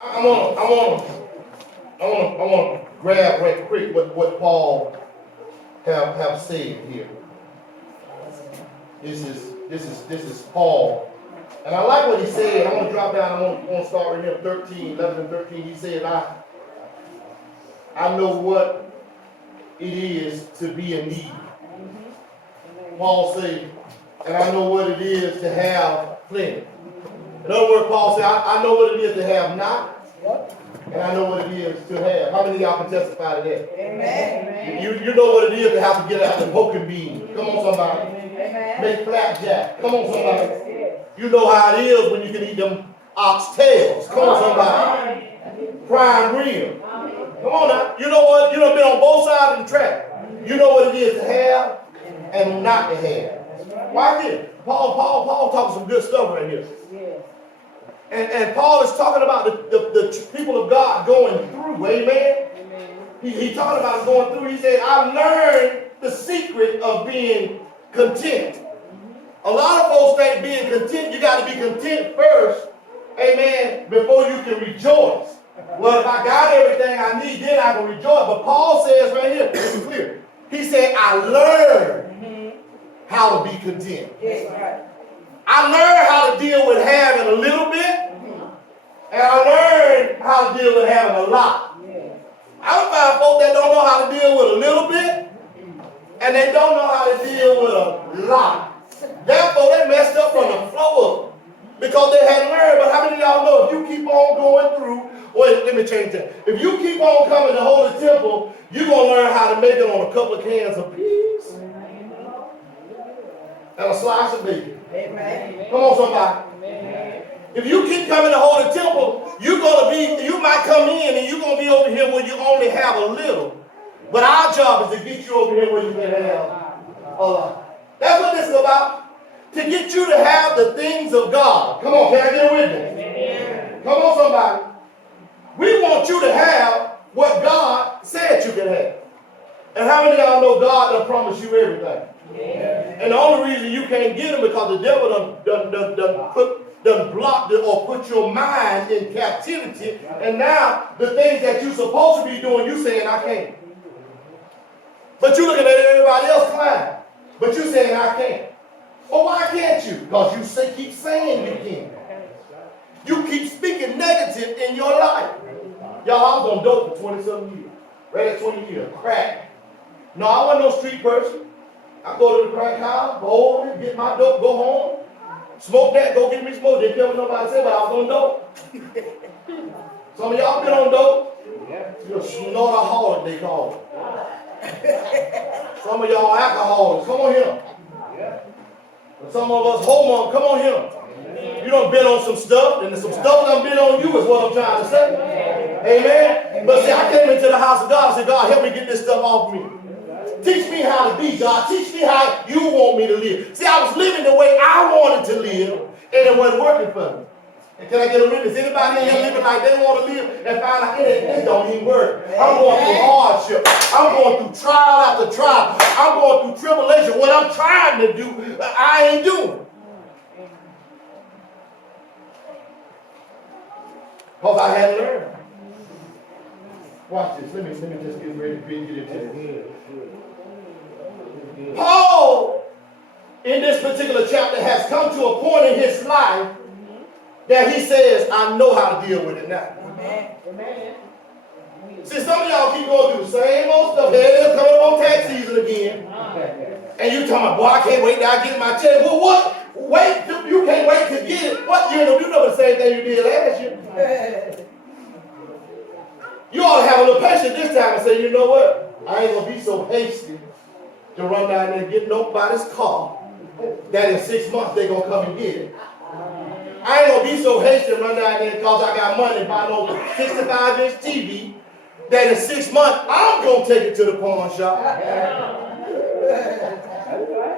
I want to grab right quick what Paul have said here. This is Paul, and I like what he said. I want to drop down. I want to start right here, 11 and 13. He said, I know what it is to be in need. Paul said, and I know what it is to have plenty. In other words, Paul said, I know what it is to have not, and I know what it is to have. How many of y'all can testify to that? Amen. You know what it is to have to get out the poking bean. Come on, somebody. Amen. Make flapjack. Come on, somebody. You know how it is when you can eat them oxtails. Come on, somebody. Prime rib. Come on now. You know what? You done been on both sides of the track. You know what it is to have and not to have. Why did Paul talking some good stuff right here. And Paul is talking about the people of God going through. Amen. He talking about going through. He said, I learned the secret of being content. A lot of folks think being content, you got to be content first. Amen. Before you can rejoice. Well, if I got everything I need, then I can rejoice. But Paul says right here, it's clear. He said, I learned how to be content. I learned how to deal with having a little bit, and I learned how to deal with having a lot. I find folks that don't know how to deal with a little bit, and they don't know how to deal with a lot. Therefore, they messed up from the flow up because they hadn't learned. But how many of y'all know if you keep on going through, wait, let me change that. If you keep on coming to Holy Temple, you're going to learn how to make it on a couple of cans of peas and a slice of bacon. Amen. Come on, somebody. Amen. If you keep coming to Holy Temple, you might come in and you're going to be over here where you only have a little. But our job is to get you over here where you can have a lot. That's what this is about. To get you to have the things of God. Come on, can I get a witness? Amen. Come on, somebody. We want you to have what God said you can have. And how many of y'all know God done promised you everything? Yeah. And the only reason you can't get them because the devil done blocked it or put your mind in captivity. And now the things that you're supposed to be doing, you saying I can't. But you looking at everybody else climb. But you saying I can't. Well, why can't you? Because you keep saying you can. You keep speaking negative in your life. Y'all, I was on dope for 20-something years. Right at 20 years. Crack. No, I wasn't no street person. I go to the crack house, go over it, get my dope, go home, smoke that, go get me smoke. Didn't care what nobody said, but I was on dope. Some of y'all been on dope. You're a snortaholic, they call it. Some of y'all alcoholics. Come on here. Some of us homo, come on here. You done been on some stuff, and some stuff done been on you is what I'm trying to say. Amen. But see, I came into the house of God and said, God, help me get this stuff off me. Teach me how to be, God. Teach me how you want me to live. See, I was living the way I wanted to live, and it wasn't working for me. And can I get a witness? Anybody in here living like they want to live and find out it don't even work? I'm going through hardship. I'm going through trial after trial. I'm going through tribulation. What I'm trying to do, I ain't doing. Because I had learned. Watch this. Let me just get ready to get into this. Paul, in this particular chapter, has come to a point in his life that he says, I know how to deal with it now. Amen. See, some of y'all keep going through the same old stuff. Here it is coming on tax season again. And you talking about, boy, I can't wait till I get my check. Well, what? You can't wait to get it. What? You know the same thing you did last year. You ought to have a little patience this time and say, you know what? I ain't going to be so hasty to run down there and get nobody's car that in 6 months they're going to come and get it. I ain't going to be so hasty to run down there because I got money to buy an old 65-inch TV that in 6 months I'm going to take it to the pawn shop.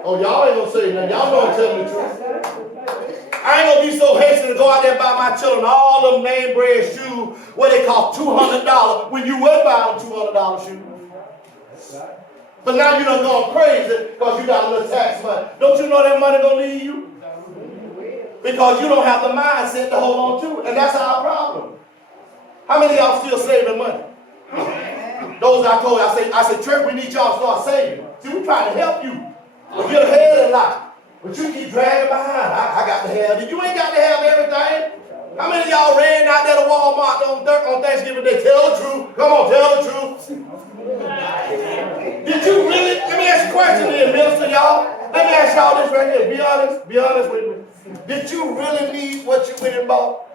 Oh, y'all ain't going to say nothing. Y'all know I'm telling the truth. I ain't going to be so hasty to go out there and buy my children all them name brand shoes where they cost $200 when you would buy them $200 shoes. But now you done gone crazy because you got a little tax money. Don't you know that money going to leave you? Because you don't have the mindset to hold on to it. And that's our problem. How many of y'all still saving money? Those I told, I said, church, we need y'all to start saving. See, we're trying to help you. But get ahead in life. But you keep dragging behind. I got to have it. You ain't got to have everything. How many of y'all ran out there to Walmart on Thanksgiving Day? Tell the truth. Come on, tell the truth. Did you really? Let me ask you a question then, minister, y'all. Let me ask y'all this right here. Be honest. Be honest with me. Did you really need what you went and bought?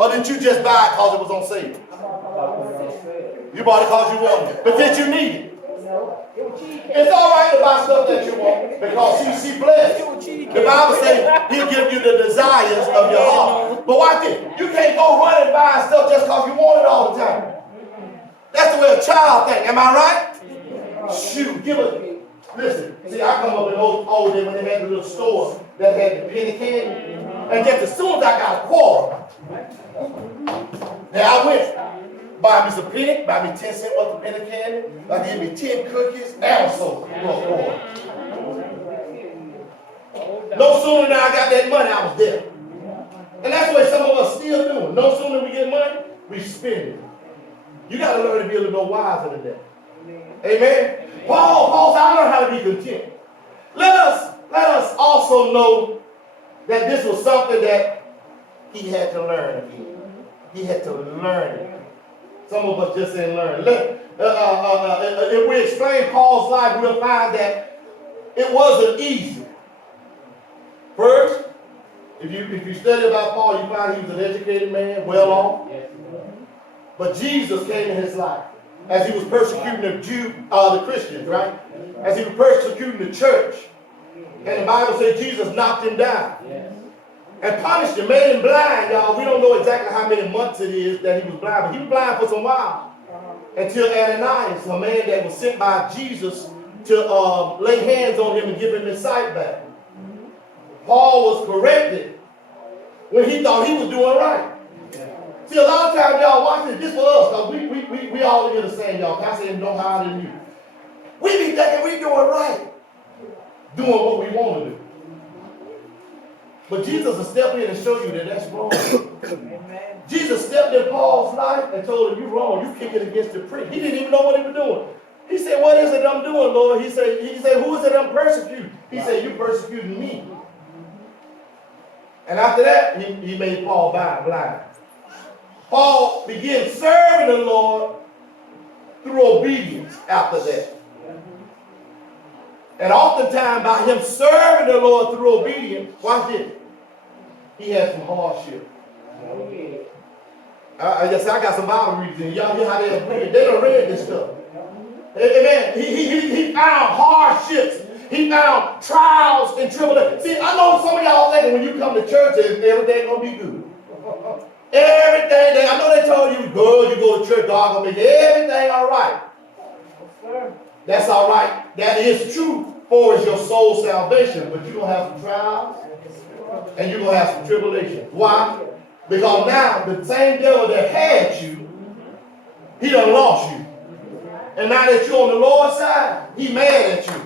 Or did you just buy it because it was on sale? You bought it because you wanted it. But did you need it? It's all right to buy stuff that you want because she blessed. The Bible says he'll give you the desires of your heart. But watch it. You can't go running buying stuff just because you want it all the time. That's the way a child thinks. Am I right? Shoot, give it. Listen, see, I come up in old days when they had the little store that had the penny candy. And just as soon as I got a quarter, there I went. Buy me some penny, buy me 10 cents worth of penny candy, give me 10 cookies, and soda. No sooner than I got that money, I was there. And that's what some of us still doing. No sooner we get money, we spend it. You got to learn to be a little more wiser than that. Amen? Paul said, I learned how to be content. Let us also know that this was something that he had to learn again. He had to learn it. Some of us just didn't learn. If we explain Paul's life, we'll find that it wasn't easy. First, if you study about Paul, you find he was an educated man, well off. But Jesus came in his life as he was persecuting the Christians, right? As he was persecuting the church. And the Bible says Jesus knocked him down. And punished him, made him blind, y'all. We don't know exactly how many months it is that he was blind, but he was blind for some while. Until Ananias, a man that was sent by Jesus to lay hands on him and give him his sight back. Paul was corrected when he thought he was doing right. See, a lot of times, y'all, watch this for us, because we all here the same, y'all. I say no higher than you. We be thinking we doing right, doing what we want to do. But Jesus will step in and show you that that's wrong. Amen. Jesus stepped in Paul's life and told him, you're wrong. You kicking against the prick. He didn't even know what he was doing. He said, what is it I'm doing, Lord? He said, who is it I'm persecuting? He said, you're persecuting me. And after that, he made Paul blind. Paul began serving the Lord through obedience after that. And oftentimes, by him serving the Lord through obedience, watch this, he had some hardship. I got some Bible readers in. Y'all hear how they read? They don't read this stuff. Amen. He found hardships. He found trials and tribulations. See, I know some of y'all thinking when you come to church, everything gonna be good. Everything. I know they told you, good, you go to church, God gonna make everything all right. That's all right. That is true for your soul salvation. But you're going to have some trials and you're going to have some tribulations. Why? Because now the same devil that had you, he done lost you. And now that you're on the Lord's side, he mad at you.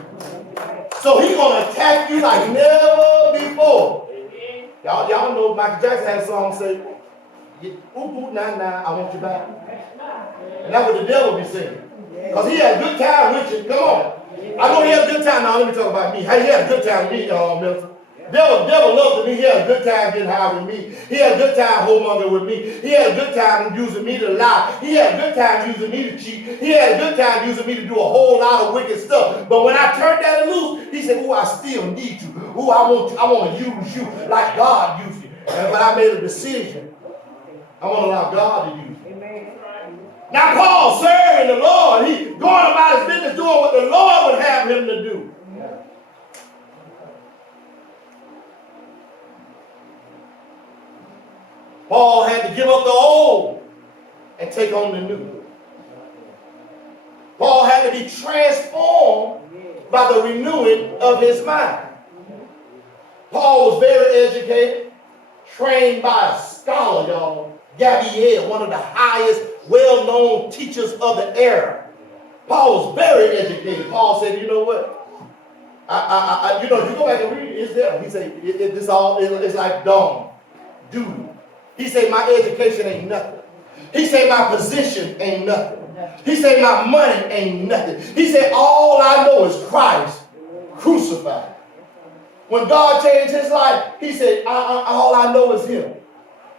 So he's going to attack you like never before. Y'all know Michael Jackson had a song say, ooh, nah, I want you back. And that's what the devil be saying. Because he had a good time with you. Come on. I know he had a good time. Now, let me talk about me. He had a good time with me, Milton. Devil loved me. He had a good time getting high with me. He had a good time whoremonger with me. He had a good time using me to lie. He had a good time using me to cheat. He had a good time using me to do a whole lot of wicked stuff. But when I turned that loose, he said, I still need you. I want to use you like God used you. And when I made a decision, I want to allow God to use you. Now Paul serving the Lord, he going about his business doing what the Lord would have him to do. Paul had to give up the old and take on the new. Paul had to be transformed by the renewing of his mind. Paul was very educated, trained by a scholar, y'all. Gamaliel, one of the highest, well-known teachers of the era. Paul was very educated. Paul said, you know what? If you go back and read it, it's there. He said, it's like dumb. Dude. He said, my education ain't nothing. He said, my position ain't nothing. He said, my money ain't nothing. He said, all I know is Christ crucified. When God changed his life, he said, all I know is him.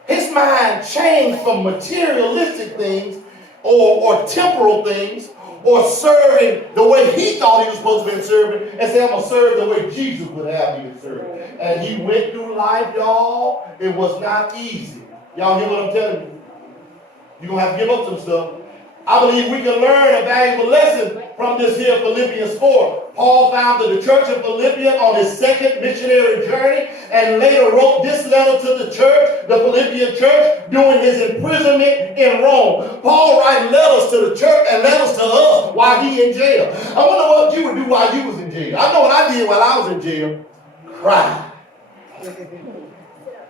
His mind changed from materialistic things or temporal things or serving the way he thought he was supposed to be serving and say, I'm going to serve the way Jesus would have me to serve. And he went through life, y'all. It was not easy. Y'all hear what I'm telling you? You're going to have to give up some stuff. I believe we can learn a valuable lesson from this here Philippians 4. Paul founded the church of Philippians on his second missionary journey and later wrote this letter to the church, the Philippian church, during his imprisonment in Rome. Paul writes letters to the church and letters to us while he in jail. I wonder what you would do while you was in jail. I know what I did while I was in jail. Cry.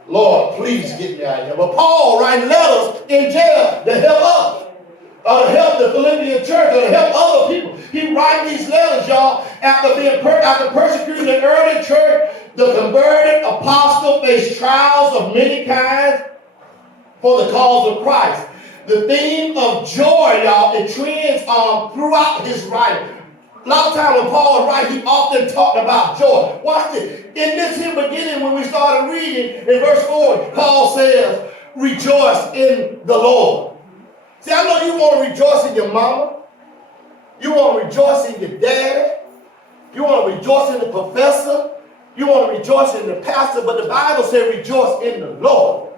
Lord, please get me out of here. But Paul writes letters in jail to help us. Or to help the Philippian church, or to help other people. He writes these letters, y'all, after persecuting the early church. The converted apostle faced trials of many kinds for the cause of Christ. The theme of joy, y'all, it trends throughout his writing. A lot of times when Paul writes, he often talked about joy. Watch this. In this here beginning, when we started reading, in verse 4, Paul says, rejoice in the Lord. See, I know you want to rejoice in your mama. You want to rejoice in your daddy. You want to rejoice in the professor. You want to rejoice in the pastor. But the Bible says rejoice in the Lord.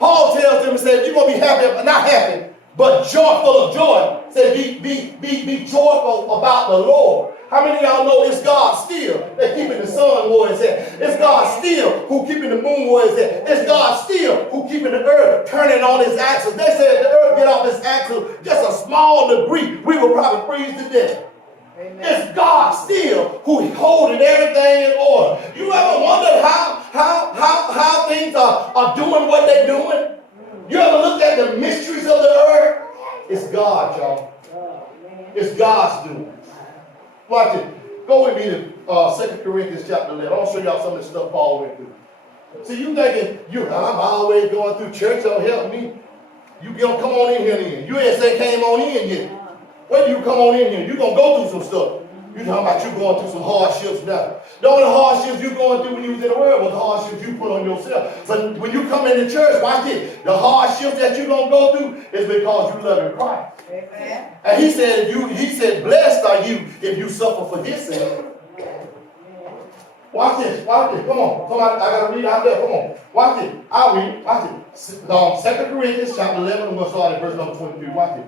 Paul tells them, he said, you're going to be happy, not happy, but joyful of joy. Say, be joyful about the Lord. How many of y'all know it's God still that keeping the sun where it's at? It's God still who keeping the moon where it's at. It's God still who keeping the earth turning on its axis. They said if the earth get off its axis just a small degree, we will probably freeze to death. Amen. It's God still who holding everything in order. You ever wondered how things are doing what they're doing? You ever looked at the mysteries of the earth? It's God, y'all. It's God's doing. Watch it. Go with me to 2 Corinthians chapter 11. I want to show y'all some of the stuff Paul went through. See, you thinking, I'm always going through church, don't help me. You don't come on in here then. You ain't say came on in yet. When you come on in here, you're going to go through some stuff. You talking about you going through some hardships now. The only hardships you going through when you was in the world was the hardships you put on yourself. So when you come into church, watch it. The hardships that you're going to go through is because you love Christ. Amen. And he said, blessed are you if you suffer for his sake. Watch this. Come on. Somebody, I got to read out there. Come on. Watch it. I'll read. Watch it. 2 Corinthians chapter 11, we'll start at verse number 23. Watch it.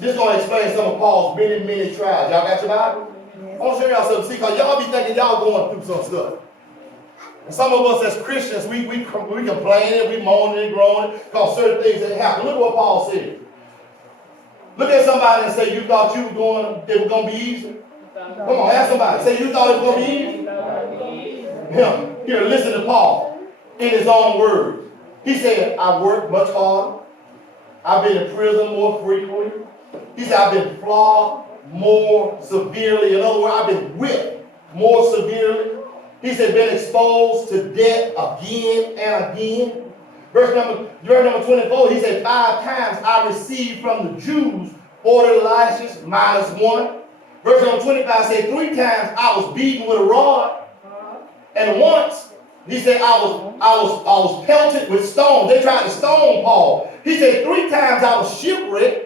This is going to explain some of Paul's many trials. Y'all got your Bible? I want to show y'all something. See, because y'all be thinking y'all going through some stuff. And some of us as Christians, we complaining, we moaning and groaning because certain things that happen. Look at what Paul said. Look at somebody and say, you thought it was going to be easy? Come on, ask somebody. Say, you thought it was going to be easy? Here, listen to Paul in his own words. He said, I worked much harder. I've been in prison more frequently. He said, I've been flogged more severely. In other words, I've been whipped more severely. He said, been exposed to death again and again. Verse number 24, he said, 5 times I received from the Jews 40 lashes minus 1. Verse number 25 said, 3 times I was beaten with a rod. And once, he said, I was pelted with stones. They tried to stone Paul. He said, 3 times I was shipwrecked.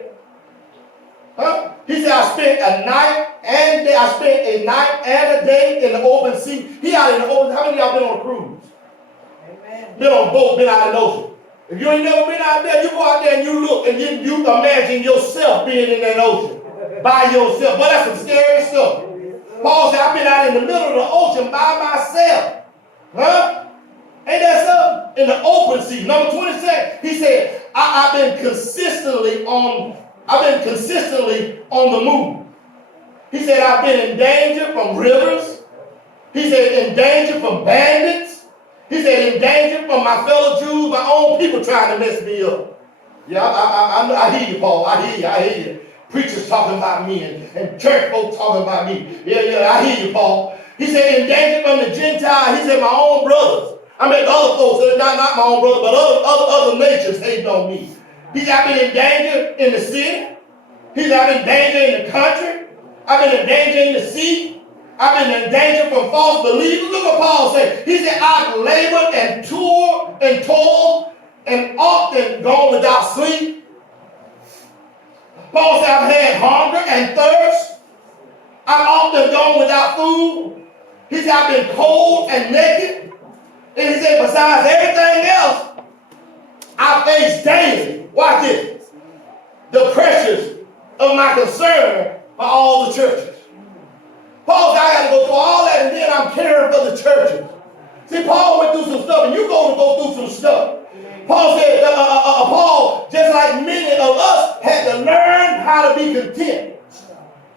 He said, I spent a night and a day in the open sea. He out in the open. How many of y'all been on a cruise? Amen. Been on a boat, been out in the ocean. If you ain't never been out there, you go out there and you look and you imagine yourself being in that ocean by yourself. But that's some scary stuff. Paul said, I've been out in the middle of the ocean by myself. Ain't that something? In the open sea. Number 26, he said, I've been consistently on the move. He said, I've been in danger from rivers. He said, in danger from bandits. He said, in danger from my fellow Jews, my own people trying to mess me up. Yeah, I hear you, Paul. I hear you. Preachers talking about me and church folks talking about me. Yeah, I hear you, Paul. He said, in danger from the Gentiles. He said, my own brothers I mean, other folks, not my own brother, but other nations hating on me. He said, I've been in danger in the city. He said, I've been in danger in the country. I've been in danger in the sea. I've been in danger from false believers. Look what Paul said. He said, I've labored and toiled and often gone without sleep. Paul said, I've had hunger and thirst. I've often gone without food. He said, I've been cold and naked. And he said, besides everything else, I face daily, watch this, the pressures of my concern for all the churches. Paul said, I got to go through all that, and then I'm caring for the churches. See, Paul went through some stuff, and you're going to go through some stuff. Paul said, Paul, just like many of us, had to learn how to be content.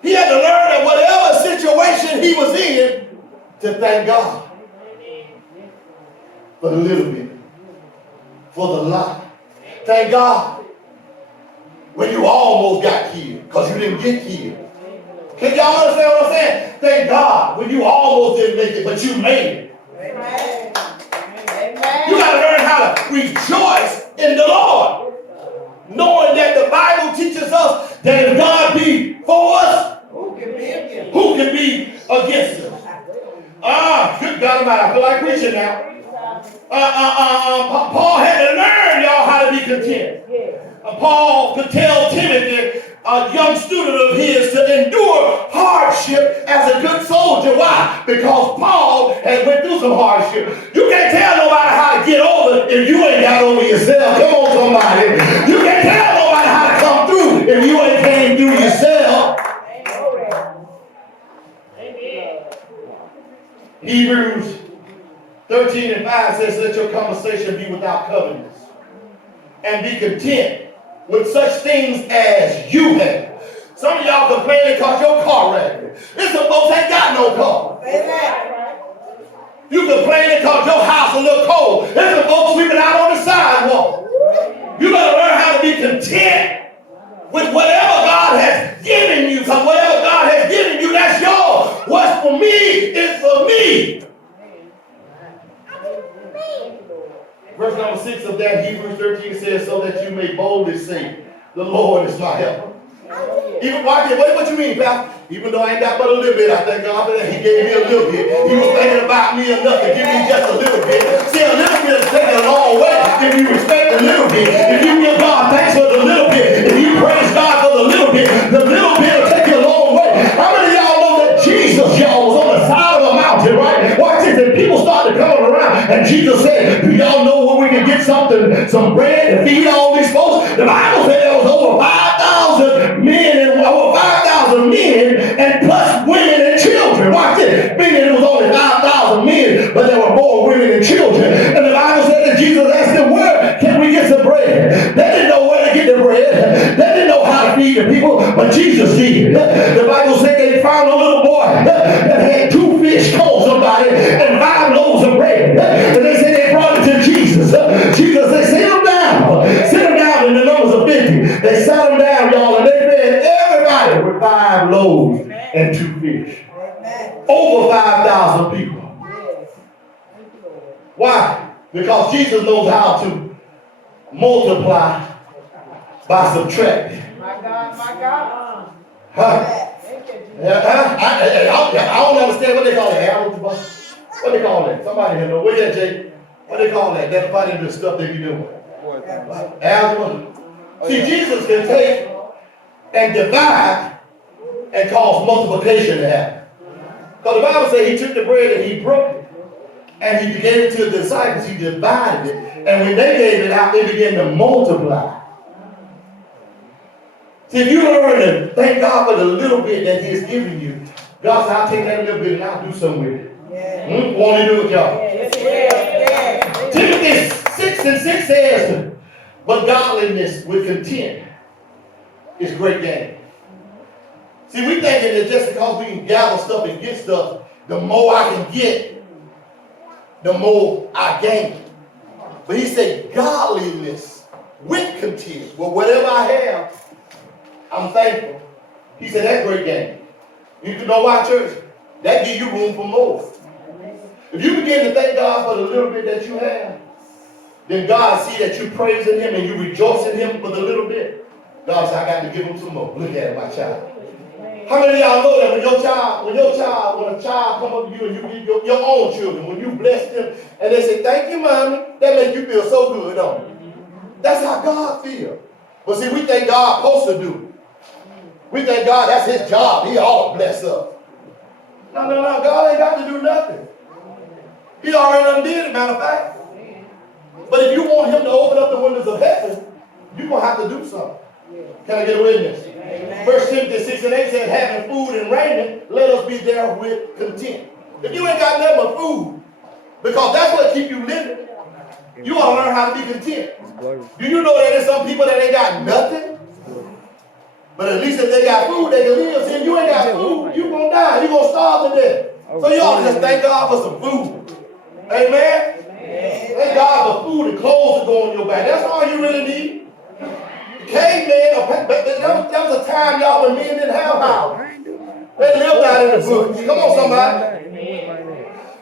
He had to learn that whatever situation he was in, to thank God for the little bit, for the lot. Thank God when you almost got killed, because you didn't get killed. Can y'all understand what I'm saying? Thank God when you almost didn't make it, but you made it. Amen. Amen. You got to learn how to rejoice in the Lord, knowing that the Bible teaches us that if God be for us, who can be against us? Good God Almighty, I feel like preaching now. Paul had to learn, y'all, how to be content. Paul could tell Timothy, a young student of his, to endure hardship as a good soldier. Why? Because Paul had went through some hardship. You can't tell nobody how to get over if you ain't got over yourself. Come on, somebody. You can't tell nobody how to come through if you ain't came through yourself. Hebrews 13:5 says, let your conversation be without covetousness, and be content with such things as you have. Some of y'all complaining because your car wrecked. There's some folks ain't got no car. You complaining because your house a little cold. There's some folks sleeping out on the sidewalk. You better learn how to be content with whatever God has given you, because whatever God has given you, that's yours. What's for me is for me. Verse number 6 of that Hebrews 13 says, so that you may boldly say, the Lord is my helper. Even watch it. What you mean, Pastor? Even though I ain't got but a little bit, I thank God for that. He gave me a little bit. He was thinking about me enough to give me just a little bit. See, a little bit is taking a long way if you respect the little bit. If you give God thanks for the little bit, if you praise God for the little bit will take you a long way. How many of y'all know that Jesus, y'all, was on the side of a mountain, right? Watch this, and people started coming around, and Jesus said, do y'all know where we can get something, some bread to feed all these folks? The Bible said there was over 5,000 men and plus women and children. Watch this, meaning it was only 5,000 men, but there were more women and children. And the Bible said that Jesus asked them, where can we get some bread? They didn't know where to get the bread. They didn't know how to feed the people, but Jesus did. The Bible said they found a little boy that had 2 fish, come on somebody, and 5 loaves of bread. And they said they brought it to Jesus. Jesus said, sit them down in the numbers of 50. They sat them down, y'all, and they fed everybody with 5 loaves and 2 fish. Over 5,000 people. Why? Because Jesus knows how to multiply by subtracting. My God. Huh? I don't understand what they call it. Algebra? What they call that? Somebody here know. What is that, Jay? What they call that? That funny little stuff they be doing. Algebra. See, Jesus can take and divide and cause multiplication to happen. Because the Bible says he took the bread and he broke it. And he gave it to the disciples. He divided it. And when they gave it out, they began to multiply. See, if you learn to thank God for the little bit that he has given you, God said, I'll take that little bit and I'll do something with it. Yeah. Want to do it, y'all? Yeah. Timothy 6:6 says, but godliness with content is great gain. See, we thinking that just because we can gather stuff and get stuff, the more I can get, the more I gain. But he said godliness with content. Well, whatever I have, I'm thankful. He said that's great gain. You know why, church? That gives you room for more. If you begin to thank God for the little bit that you have, then God see that you praising him and you rejoice in him for the little bit. God said, I got to give him some more. Look at it, my child. How many of y'all know that when a child come up to you and you get your own children, when you bless them and they say, thank you, mommy, that make you feel so good, don't it? That's how God feels. But see, we think God supposed to do it. We think God, that's his job. He ought to bless us. No. God ain't got to do nothing. He already done did it, matter of fact. But if you want him to open up the windows of heaven, you're going to have to do something. Can I get a witness? Amen. 1 Timothy 6 and 8 said, having food and raiment, let us be there with content. If you ain't got nothing but food, because that's what keep you living, you ought to learn how to be content. Do you know that there's some people that ain't got nothing? But at least if they got food, they can live. See, if you ain't got food, you're going to die. You're going to starve to death. So you ought to just thank God for some food. Amen? Thank God for food and clothes to go on your back. That's all you really need. Caveman, that was a time, y'all, when men didn't have houses. They lived out in the bush. Come on, somebody.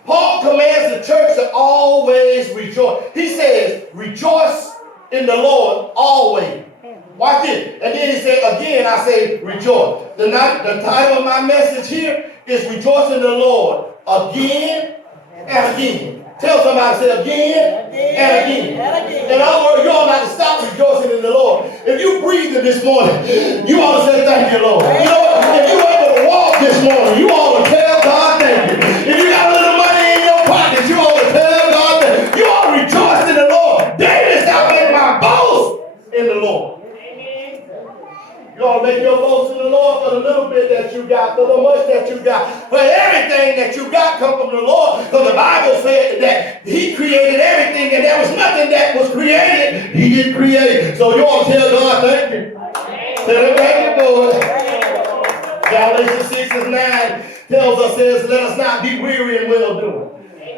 Paul commands the church to always rejoice. He says, rejoice in the Lord always. Watch this. And then he said, again, I say rejoice. The title of my message here is Rejoice in the Lord again and again. Tell somebody, say again and again. In other words, you ought not to stop rejoicing in the Lord. If you breathing this morning, you ought to say thank you, Lord. You know what? If you able to walk this morning, you ought to tell God thank you. If you got a little money in your pocket, you ought to tell God thank you. You ought to rejoice in the Lord. David said, I make my boast in the Lord. You ought to make your boast in the Lord for the little bit that you got, for the much that you got, for everything that you got come from the Lord. Because the Bible said that he created everything and there was nothing that was created he didn't create. So you ought to tell God thank you. Tell him thank you, Lord. Galatians 6 and 9 tells us, says, let us not be weary in well doing.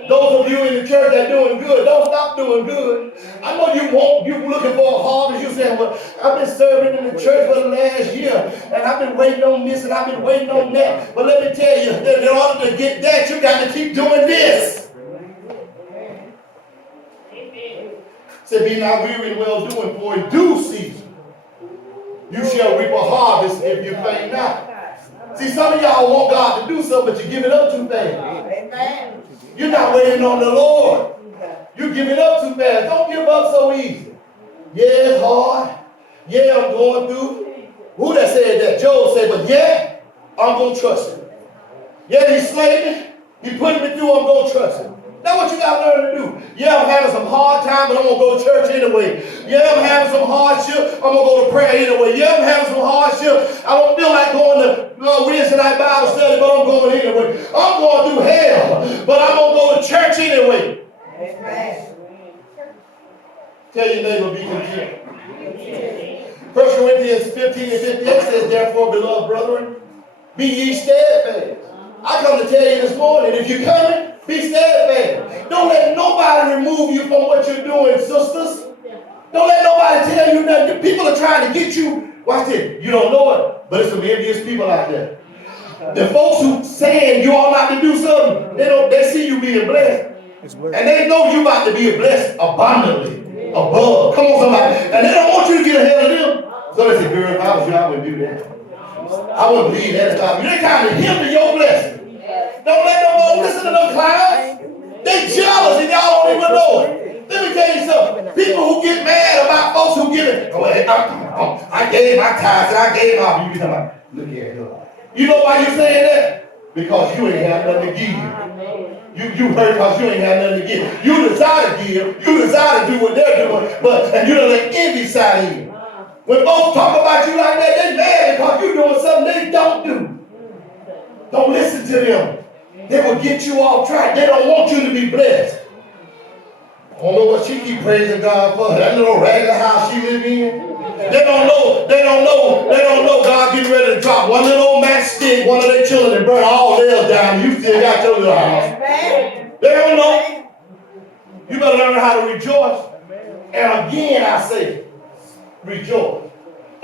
Those of you in the church that are doing good, don't stop doing good. I know you're looking for a harvest. You saying, well, I've been serving in the church for the last year, and I've been waiting on this, and I've been waiting on that. But let me tell you, that in order to get that, you got to keep doing this. Say, be not weary in well doing, for in due season you shall reap a harvest if you faint not. See, some of y'all want God to do something, but you give it up too fast. Amen. You're not waiting on the Lord. You give it up too fast. Don't give up so easy. Yeah, it's hard. Yeah, I'm going through. Who that said that? Job said, but yeah, I'm going to trust him. Yeah, he slayed me. He put me through. I'm going to trust him. That's what you got to learn to do. Yeah, I'm having some hard time, but I'm going to go to church anyway. Yeah, I'm having some hardship. I'm going to go to prayer anyway. Yeah, I'm having some hardship. I don't feel like going to Wednesday night Bible study, but I'm going anyway. I'm going through hell, but I'm going to go to church anyway. Amen. Tell your neighbor, be content. 1 Corinthians 15 and 58 says, therefore, beloved brethren, be ye steadfast. I come to tell you this morning, if you're coming, be steadfast. Don't let nobody remove you from what you're doing, sisters. Don't let nobody tell you nothing. People are trying to get you. Watch this. You don't know it, but it's some envious people out there. The folks who saying you ought not to do something, they see you being blessed. And they know you about to be blessed abundantly, above. Come on, somebody. And they don't want you to get ahead of them. So they say, girl, if I was you, I wouldn't do that. I wouldn't believe that about you. They're trying to hinder your blessing. Don't let them go listen to them clowns. They jealous and y'all don't even know it. Let me tell you something. People who get mad about folks who give it. Oh, I gave my tithes and I gave my. You be talking about, look at her. You know why you saying that? Because you ain't have nothing to give. You hurt because you ain't have nothing to give. You desire to give. You desire to do what they're doing. And you don't let envy side in. When folks talk about you like that, they mad because you're doing something they don't do. Don't listen to them. They will get you off track. They don't want you to be blessed. I don't know what she keep praising God for. That little regular house she live in. They don't know God getting ready to drop one little old matchstick, one of their children and burn all theirs down. You still got your little house. They don't know. You better learn how to rejoice. And again I say, rejoice.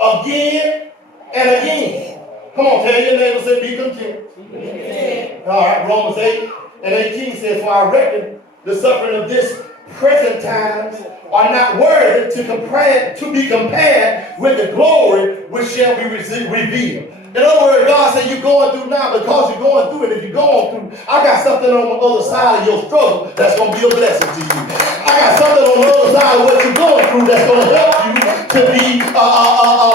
Again and again. Come on, tell your neighbor, say be content. All right, Romans 8 And 18 says, for I reckon the suffering of this present times are not worthy to be compared with the glory which shall be revealed. In other words, God said you're going through now because you're going through it. If you're going through, I got something on the other side of your struggle that's going to be a blessing to you. I got something on the other side of what you're going through that's going to help you to be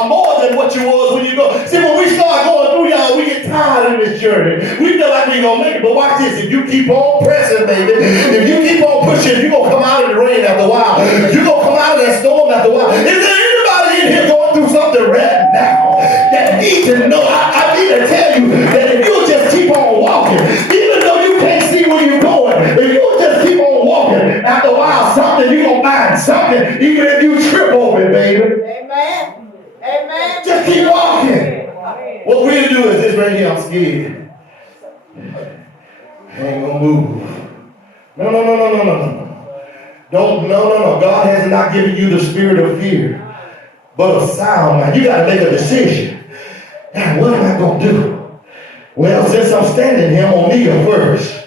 more than what you was when you go. See, when we start going through, y'all, we get tired in this journey. We feel like we ain't going to make it. But watch this. If you keep on pressing, baby, if you keep on pushing, you're going to come out of the rain after a while. You're going to come out of that storm after a while. Is there anybody in here going through something right now that need to know? I need to tell you that if you just keep on walking, even though you can't see where you're going, if you just keep on walking, after a while, something, you're going to find something, even if you trip over it, baby. Amen. Amen. Just keep walking. What we'll do is this right here. I'm scared. I ain't gonna move. No. God has not given you the spirit of fear, but a sound mind. You gotta make a decision. Now, what am I gonna do? Well, since I'm standing here, I'm gonna kneel first.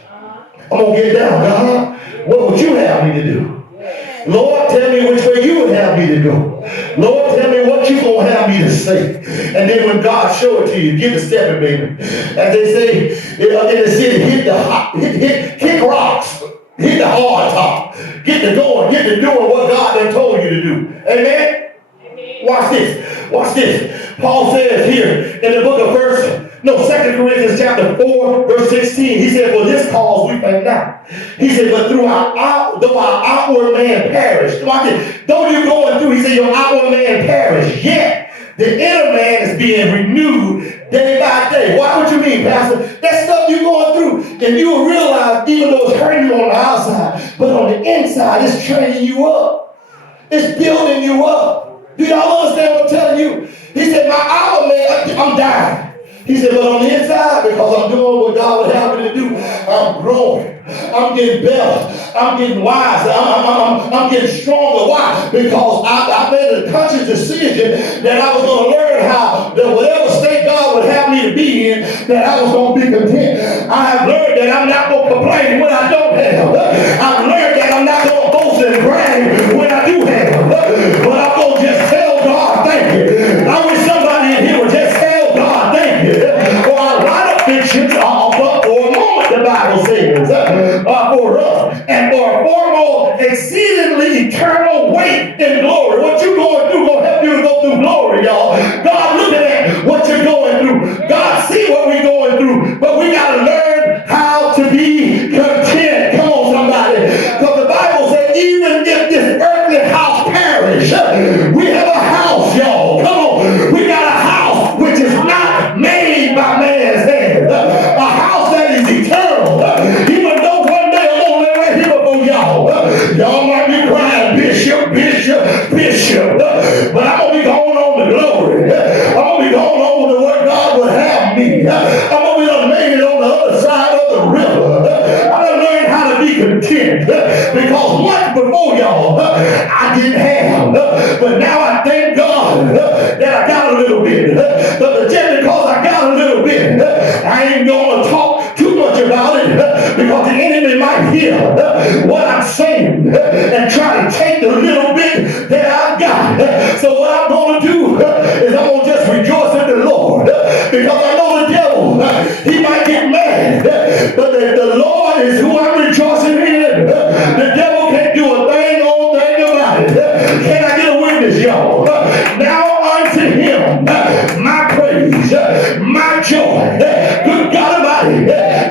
I'm gonna get down. God, what would you have me to do? Lord, tell me which way you would have me to go. Lord, tell me what you gonna have me to say. And then when God show it to you, get the stepping, baby. As they say in the city, kick rocks, hit the hard top, get to going, get to doing what God done told you to do. Amen? Watch this. Watch this. Paul says here in the book of 2 Corinthians chapter 4, verse 16, he said, for this cause we faint not. He said, but though our outward man perish. Watch it. Though you're going through, he said, your outward man perish. Yet the inner man is being renewed day by day. Why? What you mean, Pastor? That stuff you're going through, and you'll realize, even though it's hurting you on the outside, but on the inside, it's training you up. It's building you up. Do y'all understand what I'm telling you? He said, my outward man, I'm dying. He said, but on the inside, because I'm doing what God would have me to do, I'm growing. I'm getting better. I'm getting wiser. I'm getting stronger. Why? Because I made a conscious decision that I was going to learn how, that whatever state God would have me to be in, that I was going to be content. I have learned that I'm not going to complain when I don't have. I've learned that I'm not going to boast and brag when I do have. But I'm going to just tell God, thank you. I wish somebody in here would just tell God, thank you. For a lot of afflictions are but for a moment, the Bible says, for us, and for a far more exceedingly eternal weight in glory. What you're going through going to help you to go through glory, y'all. God looking at what you're going through. God see what we're going through, but we got to learn how to be content. Come on, somebody. Because the Bible says, even if this earthly house perish, we have a house, y'all. Come on. We got a house which is not made by man's hand. A house that is eternal. Even though one day I'm going to lay right here before y'all. Y'all might be crying, Bishop. But I'm going to be going on to glory. I'm going to be going on to what God would have me. I'm going to be able to make it on the other side of the river. I'm going to learn how to be content. Because once before y'all, I didn't have. But now I thank God that I got a little bit. But just because I got a little bit, I ain't going to talk too much about it because the enemy might hear what I'm saying and try to take the little bit that I've got. So what I'm going to do is I'm going to just rejoice in the Lord because I know the devil, he might get mad, but the Lord is who I'm rejoicing in. The devil can't do a thing about it. Can I get a witness, y'all? Now unto him, my praise, my joy, good God Almighty.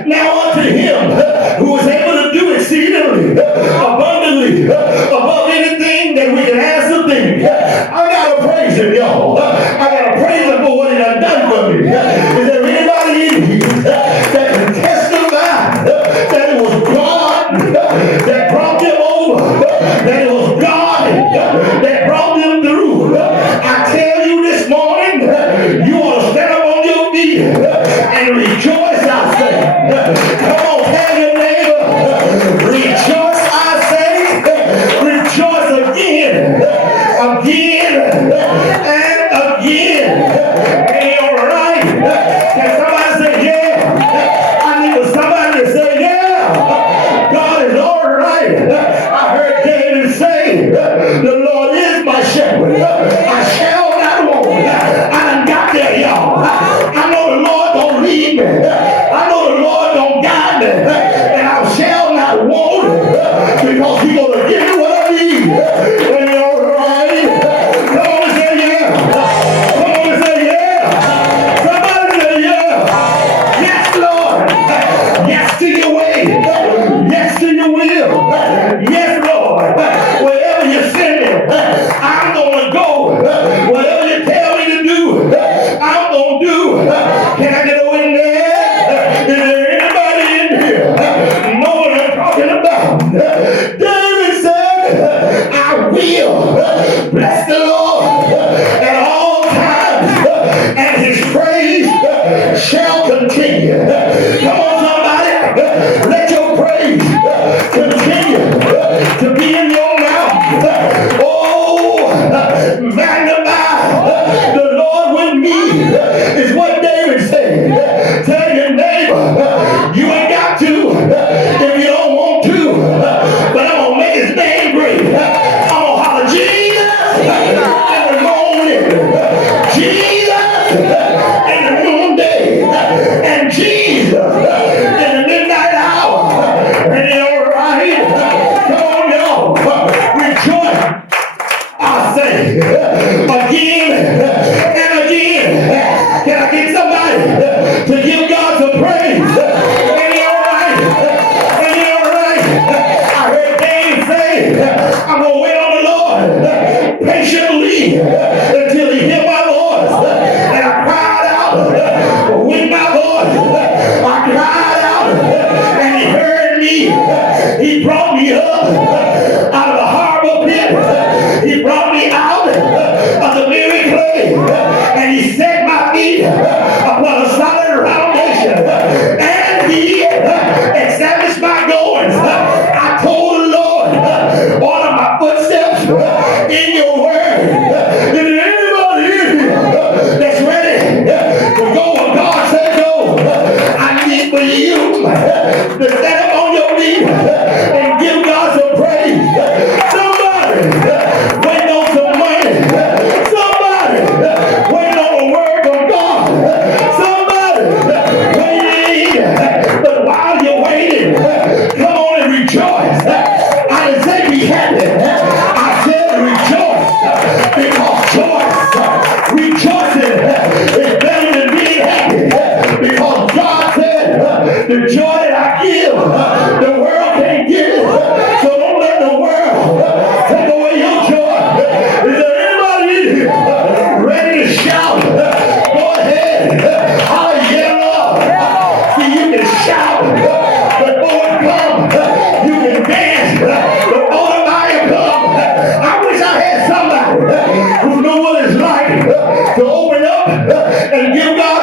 Now unto him who is able to do exceedingly, abundantly, above anything that we can ask or think. I gotta praise him, y'all. I gotta praise him for what he done for me. Is there anybody in here that can testify that it was God that brought them over, that it was God that brought them through? I tell you this morning, you ought to stand up on your feet and rejoice, I say. Come on, tell your neighbor, rejoice, I say. Rejoice again, and again. Ain't all right? Can somebody say, yeah? I need somebody to say, yeah. yeah. God is all right. I heard David say, the Lord is my shepherd. I shall not want. I done got there, y'all. I know the Lord gonna lead me. I know the Lord gonna guide me. And I shall not want because He's gonna give me what I need. And you're all right. Come on and say yeah. Come on and say yeah. Somebody say yeah. Yes, Lord. Yes to your way. Yes to your will. Yes, Lord. Wherever you send me, I'm going to go. Whatever you tell me to do, I'm going to do. Can I get a witness? Is there anybody in here know what I'm talking about? David said, I will bless the Lord at all times, and His praise shall continue. Come on, somebody. Let your praise continue to be in your mouth. Oh, magnify the Lord with me is what David said. Tell your neighbor, you ain't got to if you don't want to, but I'm going to make His name great. I'm going to holler, Jesus, in the morning, Jesus, in the noonday, and Jesus, in the midnight hour. And it's all right. Come on, y'all. Rejoice. I say again and again. Can I get somebody to give God some praise? And he all right. And he all right. I heard David say, I'm going to wait on the Lord patiently until He hear my voice. And I cried out with my voice. I cried out and He heard me. He brought me up out of the horrible pit. He brought me out of the very clay. And He set my feet upon a solid foundation. And He established my goings. I told the Lord, order my footsteps in your word. Is there anybody in here that's ready to go where God said go? I need for you to stand up on your feet and give God some praise. Somebody waiting on some money. Somebody waiting on a word from God. Somebody waiting. But while you're waiting, come on and rejoice. I didn't say be happy. I said rejoice. Because joy, rejoicing is better than being happy. Because God said the joy that I give, the world can't give it. So don't let the world take away your joy. Is there anybody in here ready to shout? Go ahead. Hallelujah. See, you can shout before it comes. You can dance before the fire comes. I wish I had somebody who knew what it's like to open up and give God